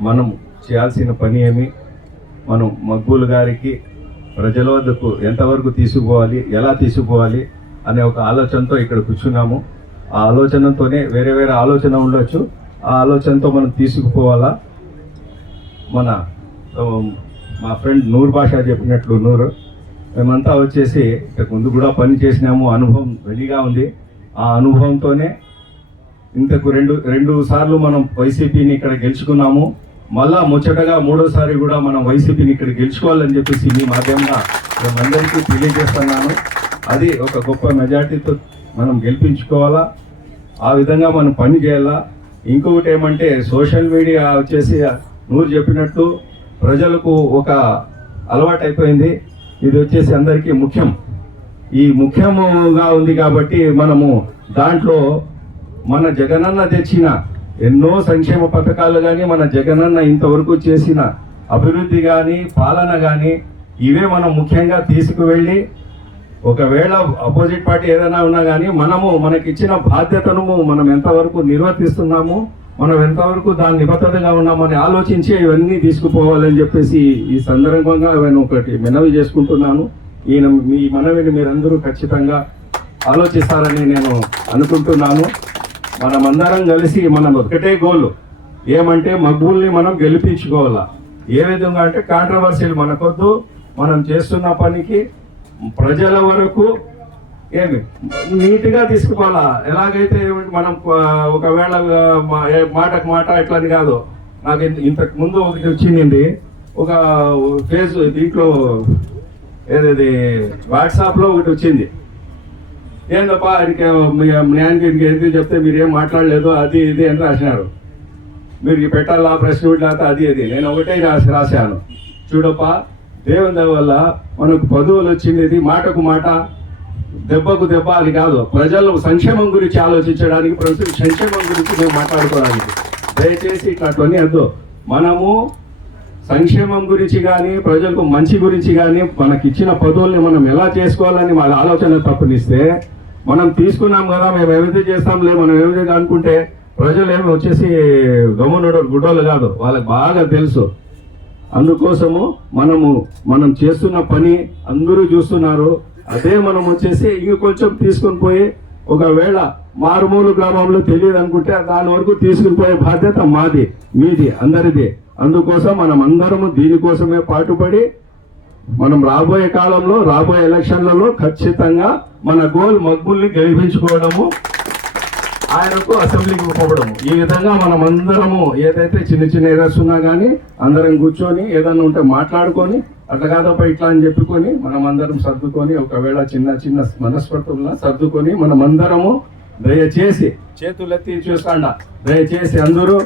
మనం చేయాల్సిన పని ఏమి? మనం మగ్గులు గారికి ప్రజల వద్దకు ఎంతవరకు తీసుకుపోవాలి ఎలా తీసుకుపోవాలి అనే ఒక ఆలోచనతో ఇక్కడ కూర్చున్నాము. ఆ ఆలోచనతోనే వేరే వేరే ఆలోచన ఉండొచ్చు. ఆ ఆలోచనతో మనం తీసుకుపోవాలా? మన మా ఫ్రెండ్ నూర్ భాష చెప్పినట్లు నూరు మేమంతా వచ్చేసి ఇంతకు ముందు కూడా పని చేసినాము అనుభవం రెడీగా ఉంది. ఆ అనుభవంతోనే ఇంతకు రెండు రెండు సార్లు మనం వైసీపీని ఇక్కడ గెలుచుకున్నాము. మళ్ళా ముచ్చటగా మూడోసారి కూడా మనం వైసీపీని ఇక్కడ గెలుచుకోవాలని చెప్పేసి మీ మాధ్యమంగా మేమందరికీ తెలియజేస్తున్నాను. అది ఒక గొప్ప మెజార్టీతో మనం గెలిపించుకోవాలా? ఆ విధంగా మనం పని చేయాలా? ఇంకొకటి ఏమంటే సోషల్ మీడియా వచ్చేసి నూరు చెప్పినట్టు ప్రజలకు ఒక అలవాటు అయిపోయింది. ఇది వచ్చేసి అందరికీ ముఖ్యం. ఈ ముఖ్యముగా ఉంది కాబట్టి మనము దాంట్లో మన జగనన్న తెచ్చిన ఎన్నో సంక్షేమ పథకాలు కానీ మన జగనన్న ఇంతవరకు చేసిన అభివృద్ధి కానీ పాలన కానీ ఇవే మనం ముఖ్యంగా తీసుకువెళ్ళి ఒకవేళ అపోజిట్ పార్టీ ఏదైనా ఉన్నా కానీ మనము మనకిచ్చిన బాధ్యతను మనం ఎంతవరకు నిర్వర్తిస్తున్నాము మనం ఎంతవరకు దాని నిబద్ధతగా ఉన్నామని ఆలోచించి ఇవన్నీ తీసుకుపోవాలని చెప్పేసి ఈ సందర్భంగా నేను ఒకటి మనవి చేసుకుంటున్నాను. ఈయన మీ మనవిని మీరందరూ ఖచ్చితంగా ఆలోచిస్తారని నేను అనుకుంటున్నాను. మనమందరం కలిసి మనం ఒకటే గోల్ ఏమంటే మగ్గుల్ని మనం గెలిపించుకోవాలా. ఏ విధంగా అంటే కాంట్రవర్సీలు మనకొద్దు. మనం చేస్తున్న పనికి ప్రజల వరకు ఏమి నీట్గా తీసుకుపోవాలా. ఎలాగైతే మనం ఒకవేళ మా- మాటకు మాట ఇట్లని కాదు. నాకు ఇంత- ఇంతకు ముందు ఒకటి వచ్చింది. ఒక ఫేస్ దీంట్లో ఏది వాట్సాప్లో ఒకటి వచ్చింది. ఏందప్పా ఆయనకి న్యాయానికి ఇంక ఎందుకు చెప్తే మీరు ఏం మాట్లాడలేదు అది ఇది అని రాసినారు. మీరు పెట్టాలా ప్రెస్ నోట్ లేకపోతే అది ఇది. నేను ఒకటే రాసి రాశాను. చూడప్ప దేవుని దయ వల్ల మనకు పదవులు వచ్చింది మాటకు మాట దెబ్బకు దెబ్బ అది కాదు. ప్రజలు సంక్షేమం గురించి ఆలోచించడానికి ప్రజలు సంక్షేమం గురించి మేము మాట్లాడుకోవడానికి. దయచేసి ఇట్లాంటివన్నీ వద్దు. మనము సంక్షేమం గురించి కానీ ప్రజలకు మంచి గురించి కానీ మనకి ఇచ్చిన పదవుల్ని మనం ఎలా చేసుకోవాలని వాళ్ళ ఆలోచన తప్పనిస్తే మనం తీసుకున్నాం కదా మేము ఏమైతే చేస్తాంలే మనం ఏమైతే అనుకుంటే ప్రజలు ఏమి వచ్చేసి గమనుడు గుడ్డోళ్ళు కాదు వాళ్ళకి బాగా తెలుసు. అందుకోసము మనము మనం చేస్తున్న పని అందరూ చూస్తున్నారు. అదే మనం వచ్చేసి ఇంక కొంచెం తీసుకొని పోయి ఒకవేళ మారుమూలు గ్రామంలో తెలియదు అనుకుంటే దాని వరకు తీసుకుని పోయే బాధ్యత మాది మీది అందరిది. అందుకోసం మనం అందరము దీనికోసమే పాటుపడి మనం రాబోయే కాలంలో రాబోయే ఎలక్షన్లలో ఖచ్చితంగా మన గోల్ మగ్గుల్ని గెలిపించుకోవడము ఆయనకు అసెంబ్లీకి పోవడము ఈ విధంగా మనం అందరము ఏదైతే చిన్న చిన్న ఏరియాస్ ఉన్నా కానీ అందరం కూర్చొని ఏదైనా ఉంటే మాట్లాడుకొని అట్లా కాదప్ప ఇట్లా అని చెప్పుకొని మనం అందరం సర్దుకొని ఒకవేళ చిన్న చిన్న మనస్పర్ధులను సర్దుకొని మనం అందరము దయచేసి చేతులెత్తి చూస్తాండ. దయచేసి అందరూ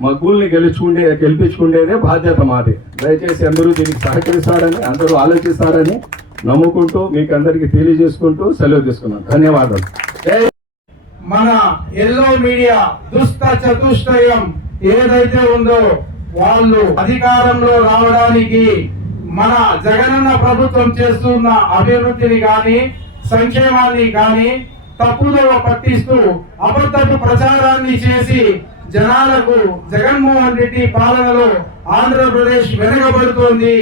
మగ్గుల్ని గెలుచుకుండే గెలిపించుకుండేదే బాధ్యత మాది. దయచేసి అందరూ దీనికి సహకరిస్తారని అందరూ ఆలోచిస్తారని నమ్ముకుంటూ మీకు అందరికీ తెలియజేసుకుంటూ సెలవు తీసుకున్నాను ధన్యవాదాలు. మన ఎల్లో మీడియా దుష్ట చతుష్టయం ఏదైతే ఉందో వాళ్ళు అధికారంలో రావడానికి మన జగనన్న ప్రభుత్వం చేస్తున్న అభివృద్ధిని గాని సంక్షేమాన్ని గాని తప్పుదోవ పట్టిస్తూ అబద్ధపు ప్రచారాన్ని చేసి జనాలకు జగన్మోహన్ రెడ్డి పాలనలో ఆంధ్రప్రదేశ్ వెనకబడుతోంది.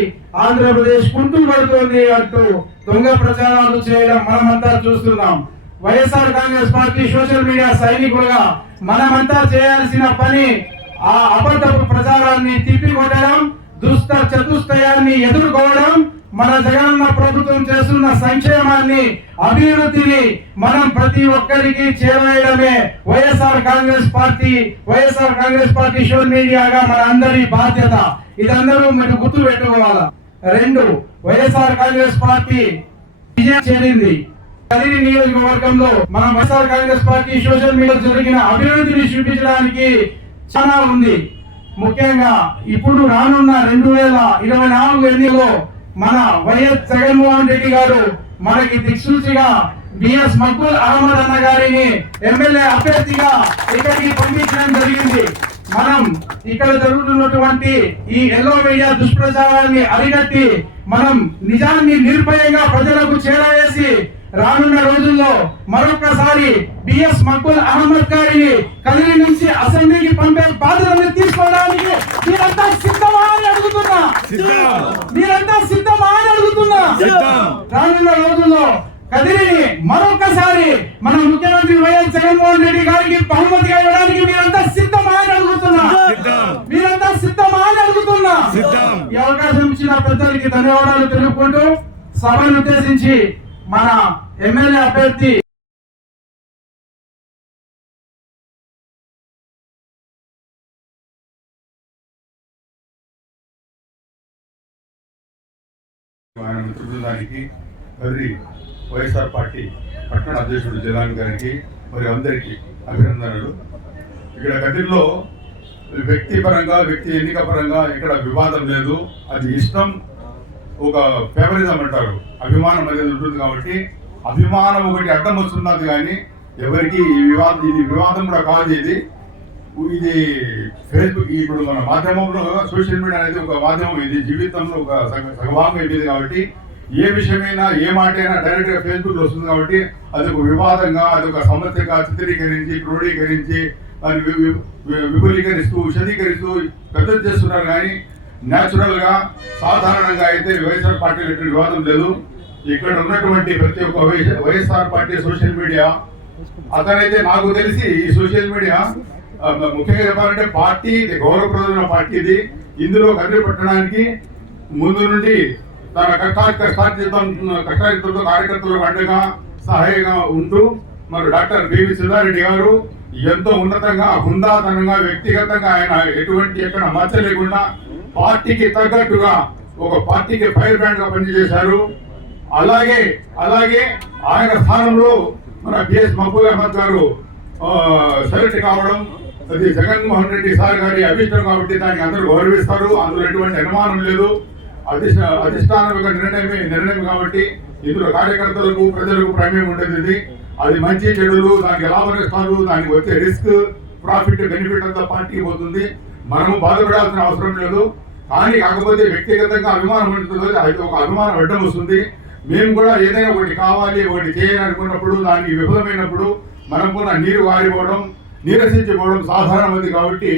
ఆంధ్రప్రదేశ్ కుంటుపడుతోంది అంటూ దొంగ ప్రచారాలు చేయడం మనమంతా చూస్తున్నాం. YSR Congress party social media సైనికులుగా మనమంతా చేయాల్సిన పని ఆ అబద్ధపు ప్రచారాన్ని తిప్పికొట్టడం దుష్ట చతుష్టయాన్ని ఎదుర్కోవడం మన జగనన్న ప్రభుత్వం చేస్తున్న సంక్షేమాన్ని అభివృద్ధిని మనం ప్రతి ఒక్కరికి చేరవేయడమే YSR Congress party YSR Congress party social మీడియాగా మన అందరి బాధ్యత. ఇదందరూ మీరు గుర్తు పెట్టుకోవాలా? రెండు వైఎస్ఆర్ కాంగ్రెస్ పార్టీ విజయం చెందింది. కదిరి నియోజకవర్గంలో మన YSR Congress party social media జరిగిన అభివృద్ధిని చూపించడానికి చాలా ఉంది. ముఖ్యంగా ఇప్పుడు రానున్న రెండు వేల ఇరవై నాలుగు ఎన్నికల్లో మన వైఎస్ జగన్మోహన్ రెడ్డి గారు మనకి దిక్సూచిగా బిఎస్ మక్బుల్ అహ్మద్ అన్న గారిని ఎమ్మెల్యే అభ్యర్థిగా ఇక్కడికి పంపించడం జరిగింది. మనం ఇక్కడ జరుగుతున్నటువంటి ఈ ఎల్లో మీడియా దుష్ప్రచారాన్ని అరికట్టి మనం నిజాన్ని నిర్భయంగా ప్రజలకు చేరవేసి రానున్న రోజుల్లో మరొకసారి బిఎస్ మక్బుల్ అహ్మద్ గారిని కదిరి నుంచి అసెంబ్లీకి పంపే బాధ్యతను తీసుకోవడానికి మీరంతా సిద్ధమా అని అడుగుతున్నా. మీరంతా సిద్ధమా అని అడుగుతున్నా. రానున్న రోజుల్లో కదిరిని మరొకసారి మన ముఖ్యమంత్రి వైఎస్ జగన్మోహన్ రెడ్డి గారికి బహుమతిగా ఇవ్వడానికి మీరంతా సిద్ధమా అని అడుగుతున్నా. మీరంతా సిద్ధమా అని అడుగుతున్నా. ఈ అవకాశం ఇచ్చిన పెద్దలకి ధన్యవాదాలు తెలుపుకుంటూ సభను ఉద్దేశించి మన ఎమ్మెల్యే అభ్యర్థి ఆయన మిత్రుదానికి వైఎస్ఆర్ పార్టీ పట్టణ అధ్యక్షుడు జలాన్ గారికి మరి అందరికీ అభినందనలు. ఇక్కడ కదిరిలో వ్యక్తిపరంగా వ్యక్తి ఎన్నిక పరంగా ఇక్కడ వివాదం లేదు. అది ఇష్టం ఒక ఫేవరిజం అంటారు. అభిమానం అనేది ఉంటుంది కాబట్టి అభిమానం ఒకటి అడ్డం వస్తున్నది కానీ ఎవరికి ఈ వివాదం ఇది వివాదం కూడా కాదు ఇది ఇది ఫేస్బుక్ ఇప్పుడు మన మాధ్యమంలో సోషల్ మీడియా అనేది ఒక మాధ్యమం. ఇది జీవితంలో ఒక సగ సగభాగం అయిపోయింది కాబట్టి ఏ విషయమైనా ఏ మాట అయినా డైరెక్ట్ వస్తుంది కాబట్టి అది ఒక వివాదంగా అది ఒక సమస్యగా చిత్రీకరించి క్రోడీకరించి దాన్ని విపులీకరిస్తూ విశదీకరిస్తూ పెద్దలు చేస్తున్నారు కానీ న్యాచురల్గా సాధారణంగా అయితే వైఎస్ఆర్ పార్టీలు ఎటువంటి వివాదం లేదు. ఇక్కడ ఉన్నటువంటి ప్రతి ఒక్క వైఎస్ఆర్ పార్టీ సోషల్ మీడియా అతనైతే నాకు తెలిసి ఈ సోషల్ మీడియా ముఖ్యంగా చెప్పాలంటే పార్టీ ఇది గౌరవప్రదమైన పార్టీ ఇది. ఇందులో కర్రీ పెట్టడానికి ముందు నుండి తన కష్ట కష్టార్జితం కష్టార్జితంతో కార్యకర్తలకు అండగా సహాయంగా ఉంటూ మరి డాక్టర్ బివి సుధారెడ్డి గారు ఎంతో ఉన్నతంగా హుందాతనంగా వ్యక్తిగతంగా ఆయన ఎటువంటి ఎక్కడ మచ్చ లేకుండా పార్టీకి తగ్గట్టుగా ఒక పార్టీకి ఫైర్ బ్రాండ్గా పనిచేశారు. అలాగే అలాగే ఆయన స్థానంలో మన బిఎస్ మహబూబ్ అహ్మద్ గారు సెలెక్ట్ కావడం అది జగన్మోహన్ రెడ్డి సార్ గారి అభిష్టం కాబట్టి దానికి అందరూ గౌరవిస్తారు. అందులో ఎటువంటి అనుమానం లేదు. అధిష్ట అధిష్టానం యొక్క నిర్ణయమే నిర్ణయం కాబట్టి ఇందులో కార్యకర్తలకు ప్రజలకు ప్రమేయం ఉండేది ఇది. అది మంచి చెడులు దానికి లాభ నష్టాలు దానికి వచ్చే రిస్క్ ప్రాఫిట్ బెనిఫిట్ అంతా పార్టీకి పోతుంది. మనము బాధపడాల్సిన అవసరం లేదు. కానీ కాకపోతే వ్యక్తిగతంగా అభిమానం ఉంటుంది అది ఒక అభిమానం అడ్డం వస్తుంది. మేము కూడా ఏదైనా ఒకటి కావాలి ఒకటి చేయాలనుకున్నప్పుడు దానికి విఫలమైనప్పుడు మనం కూడా నీరు వారిపోవడం నీరసించిపోవడం సాధారణమైంది కాబట్టి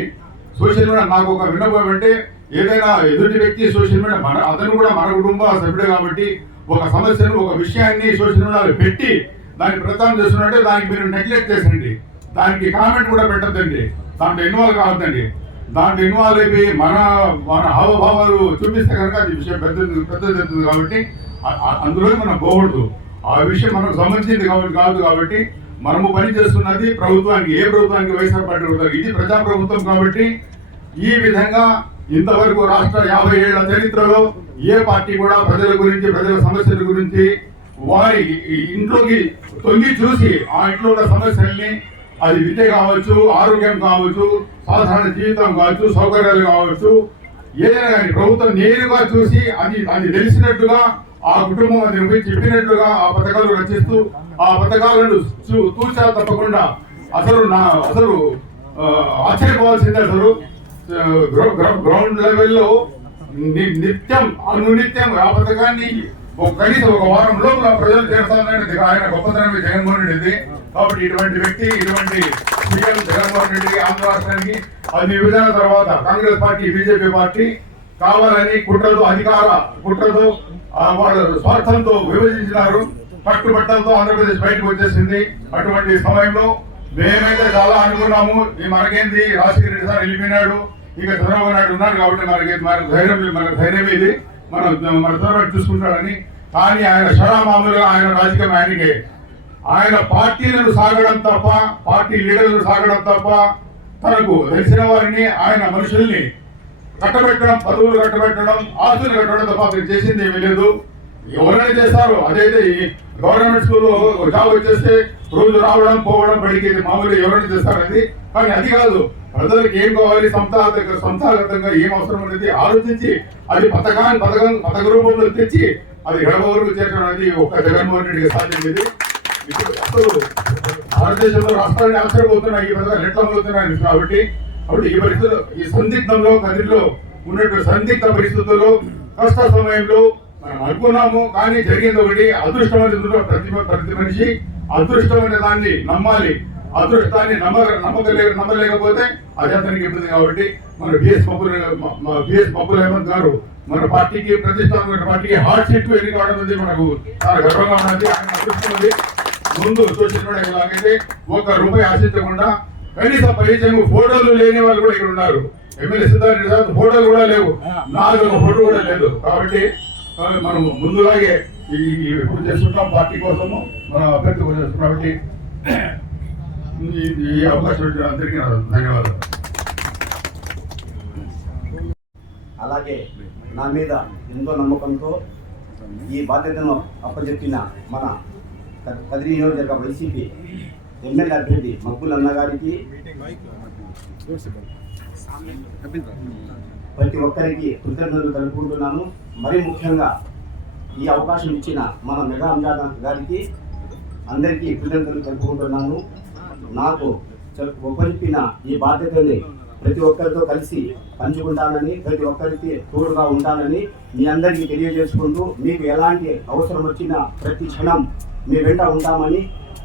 సోషల్ మీడియా నాకు ఒక విన్నపం అంటే ఏదైనా ఎదుటి వ్యక్తి సోషల్ మీడియా మన అతను కూడా మన కుటుంబ సభ్యుడు కాబట్టి ఒక సమస్యను ఒక విషయాన్ని సోషల్ మీడియాలో పెట్టి దాన్ని ప్రచారం చేస్తున్నట్టే దానికి మీరు నెగ్లెక్ట్ చేసండి దానికి కామెంట్ కూడా పెట్టద్దండి. దాంట్లో ఇన్వాల్వ్ కావద్దండి. దాంట్లో ఇన్వాల్వ్ అయిపోయి మన మన హావభావాలు చూపిస్తే కనుక అది విషయం పెద్ద పెద్దది కాబట్టి అందులో మనం పోకూడదు. ఆ విషయం మనకు సంబంధించింది కాబట్టి కాదు కాబట్టి మనము పని చేస్తున్నది ప్రభుత్వానికి ఏ ప్రభుత్వానికి వైఎస్ఆర్ పార్టీ ప్రభుత్వం ఇది ప్రజా ప్రభుత్వం కాబట్టి ఈ విధంగా ఇంతవరకు రాష్ట్ర యాభై ఏళ్ళ చరిత్రలో ఏ పార్టీ కూడా ప్రజల గురించి ప్రజల సమస్యల గురించి వారి ఇంట్లోకి తొంగి చూసి ఆ ఇంట్లో ఉన్న సమస్యల్ని అది విద్య కావచ్చు ఆరోగ్యం కావచ్చు సాధారణ జీవితం కావచ్చు సౌకర్యాలు కావచ్చు ఏదైనా కానీ ప్రభుత్వం నేరుగా చూసి అది అది తెలిసినట్టుగా ఆ కుటుంబం అది చెప్పినట్లుగా ఆ పథకాలు రచిస్తూ ఆ పథకాలను తూచా తప్పకుండా అసలు నా అసలు ఆశ్చర్యపోవాల్సిందే అసలు. గ్రౌండ్ లెవెల్లో నిత్యం అనునిత్యం ఆ పథకాన్ని ఒక కనీసం ఒక వారం లోపల ప్రజలు చేస్తానని ఆయన గొప్పతనమే జగన్మోహన్ రెడ్డి కాబట్టి ఇటువంటి వ్యక్తి ఇటువంటి సీఎం జగన్మోహన్ రెడ్డి ఆంధ్ర రాష్ట్రానికి అది విభజన తర్వాత కాంగ్రెస్ పార్టీ బీజేపీ పార్టీ కావాలని కుట్రలు అధికార కుట్రలు వాళ్ళు స్వార్థంతో విభజించినారు. పట్టుబట్టలతో ఆంధ్రప్రదేశ్ బయటకు వచ్చేసింది. అటువంటి సమయంలో మేమైతే చాలా అనుకున్నాము. ఈ మనకేంది రాజశేఖర రెడ్డి సార్ వెళ్ళిపోయినాడు. ఇక చంద్రబాబు నాయుడు ఉన్నాడు కాబట్టి మనకి మన ధైర్యం మన ధైర్యం ఇది. మనం మన చంద్రబాబు చూసుకుంటాడని. కానీ ఆయన షరామాములుగా ఆయన రాజకీయం ఆయనకే. ఆయన పార్టీలను సాగడం తప్ప పార్టీ లీడర్లను సాగడం తప్ప తనకు తెలిసిన వారిని ఆయన మనుషుల్ని కట్టబెట్టడం పదవులు కట్టబెట్టడం ఆస్తులు కట్టడం తప్ప మీరు చేసింది ఏమీ లేదు. ఎవరైనా చేస్తారు అదైతే గవర్నమెంట్ స్కూల్లో జాబ్ వచ్చేస్తే రోజు రావడం పోవడం బడికి మామూలుగా ఎవరైనా చేస్తారనేది కానీ అది కాదు ప్రజలకు ఏం కావాలి సంస్థాగత సంస్థాగతంగా ఏం అవసరం అనేది ఆలోచించి అది పథకాన్ని పథకం పథక రూపంలో తెచ్చి అది గడప వరకు చేర్చడం అనేది ఒక జగన్మోహన్ రెడ్డికి సాధించింది ఇప్పుడు అసలు భారతదేశంలో రాష్ట్రాన్ని ఆశ్చర్యపోతున్నాయి ఈ పథకాలు ఎట్లా పోతున్నాయి కాబట్టి అప్పుడు ఈ పరిస్థితుల్లో ఈ సందిగ్ధంలో కదిరిలో ఉన్నటువంటి సందిగ్ధ పరిస్థితుల్లో కష్ట సమయంలో మనం అనుకున్నాము కానీ జరిగింది ఒకటి అదృష్టం అనేది ప్రతి ప్రతి మనిషి అదృష్టం అనే దాన్ని నమ్మాలి. అదృష్టాన్ని నమ్మ నమ్మకలే నమ్మలేకపోతే అది అతనికి ఇబ్బంది కాబట్టి మన బిఎస్ పప్పుల బిఎస్ పప్పుల హేమంత్ గారు మన పార్టీకి ప్రతిష్టాత్మక పార్టీకి హార్ట్ సీట్ ఎన్ని కావడం మనకు చాలా గర్వంగా ఉన్నది ఆయన అదృష్టం ఉంది. ముందు సోషల్ ఎలాగైతే లాగైతే ఒక్క రూపాయి ఆశించకుండా కనీసం పరిచయం ఫోటోలు లేని వాళ్ళు కూడా ఇక్కడ ఉన్నారు. ఎమ్మెల్యే సిద్ధారెడ్డి సార్ ఫోటోలు కూడా లేవు. నాకు ఒక ఫోటో కూడా లేదు. కాబట్టి మనం ముందులాగే ఇప్పుడు చేస్తుంటాం పార్టీ కోసము మన అభ్యర్థి కోసం చేస్తున్నాం. కాబట్టి ఈ- అవకాశం అందరికీ ధన్యవాదాలు. అలాగే నా మీద ఎంతో నమ్మకంతో ఈ బాధ్యతను అప్పచెప్పిన మన కదిరి నియోజకవర్గ వైసీపీ ఎమ్మెల్యే అభ్యర్థి మక్కుల్ అన్నగారికి ప్రతి ఒక్కరికి కృతజ్ఞతలు తెలుపుకుంటున్నాను మరీ ముఖ్యంగా ఈ అవకాశం ఇచ్చిన మన మెగా అంజాద్ గారికి అందరికీ కృతజ్ఞతలు తెలుపుకుంటున్నాను నాకు చెప్- ఈ బాధ్యతని ప్రతి ఒక్కరితో కలిసి పంచుకుంటానని ప్రతి ఒక్కరికి తోడుగా ఉంటానని మీ అందరికీ తెలియజేసుకుంటూ మీకు ఎలాంటి అవసరం వచ్చినా ప్రతి క్షణం మీ వెంట ఉంటామని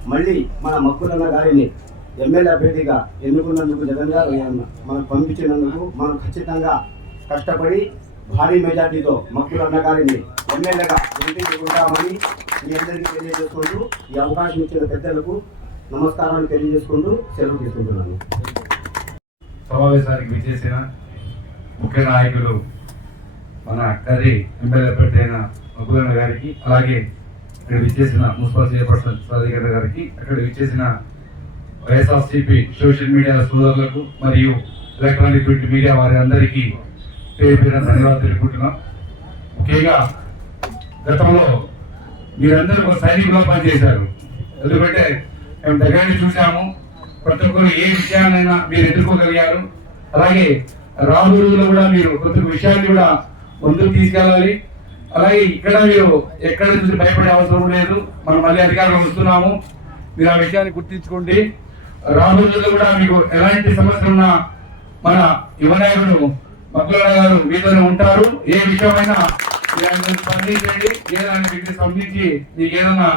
మళ్ళీ మన మక్కులన్న గారిని ఎమ్మెల్యే అభ్యర్థిగా ఎన్నుకున్నందుకు జగన్ గారు మనం పంపించినందుకు మనం ఖచ్చితంగా కష్టపడి భారీ మెజార్టీతో మక్కులన్న గారిని ఎమ్మెల్యేగా గెలిపించుకుంటామని మీ అందరికీ తెలియజేసుకుంటూ ఈ అవకాశం ఇచ్చిన పెద్దలకు నమస్కారాలు తెలియజేసుకుంటూ సెలవు తీసుకుంటున్నాను. సమావేశానికి విచ్చేసిన ముఖ్య నాయకులు మన కర్రీ ఎమ్మెల్యే అభ్యర్థి అయిన మధురన్న గారికి అలాగే ఇక్కడ విచ్చేసిన మున్సిపల్ చైర్పర్సన్ సాధికారి గారికి అక్కడ విచ్చేసిన వైఎస్ఆర్సీపీ సోషల్ మీడియా సోదరులకు మరియు ఎలక్ట్రానిక్ ప్రింట్ మీడియా వారి అందరికీ పేరు ధన్యవాదాలు తెలుపుకుంటున్నాం. ముఖ్యంగా గతంలో మీరందరూ ఒక సైనికులుగా పనిచేశారు. ఎందుకంటే మేము దగ్గర చూశాము. చూసాము ప్రతి ఒక్కరు ఏ విషయాన్నైనా మీరు ఎదుర్కోగలిగారు. అలాగే రాబోయే రోజుల్లో కూడా మీరు ప్రతి ఒక్క విషయాన్ని కూడా ముందుకు తీసుకెళ్ళాలి. అలాగే ఇక్కడ మీరు ఎక్కడ నుంచి భయపడే అవసరం లేదు. మనం మళ్ళీ అధికారంలో వస్తున్నాము. మీరు ఆ విషయాన్ని గుర్తించుకోండి. రాబోయే కూడా మీకు ఎలాంటి సమస్య ఉన్నా మన యువనాయకుడు మక్కుల గారు మీతోనే ఉంటారు. ఏ విషయమైనా మీరు స్పందించండి. ఏదైనా మీకు స్పందించి మీకు ఏదైనా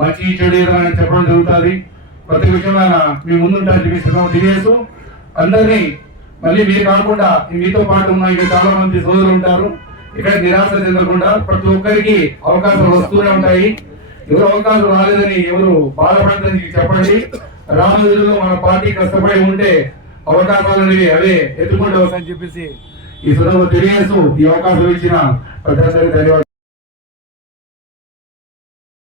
మంచి చెడు ఏదైనా చెప్పడం జరుగుతుంది. ప్రతి విషయమైనా మీ ముందుంటారని చెప్పేసి తెలియదు అందరినీ మళ్ళీ మీరు కాకుండా మీతో పాటు ఉన్న ఇంకా చాలా మంది సోదరులు ఉంటారు. ఇక్కడ నిరాశ చెందకుండా ప్రతి ఒక్కరికి అవకాశాలు వస్తూనే ఉంటాయి. ఎవరు అవకాశం రాలేదని ఎవరు బాధపడదని చెప్పండి. రానున్న మన పార్టీ కష్టపడి ఉంటే అవకాశాలు అనేవి అవే ఎత్తుకుంటే వస్తాయని చెప్పేసి ఈ సందర్భంగా తెలియజేస్తూ ఈ అవకాశం ఇచ్చిన ప్రజలందరికీ ధన్యవాదాలు.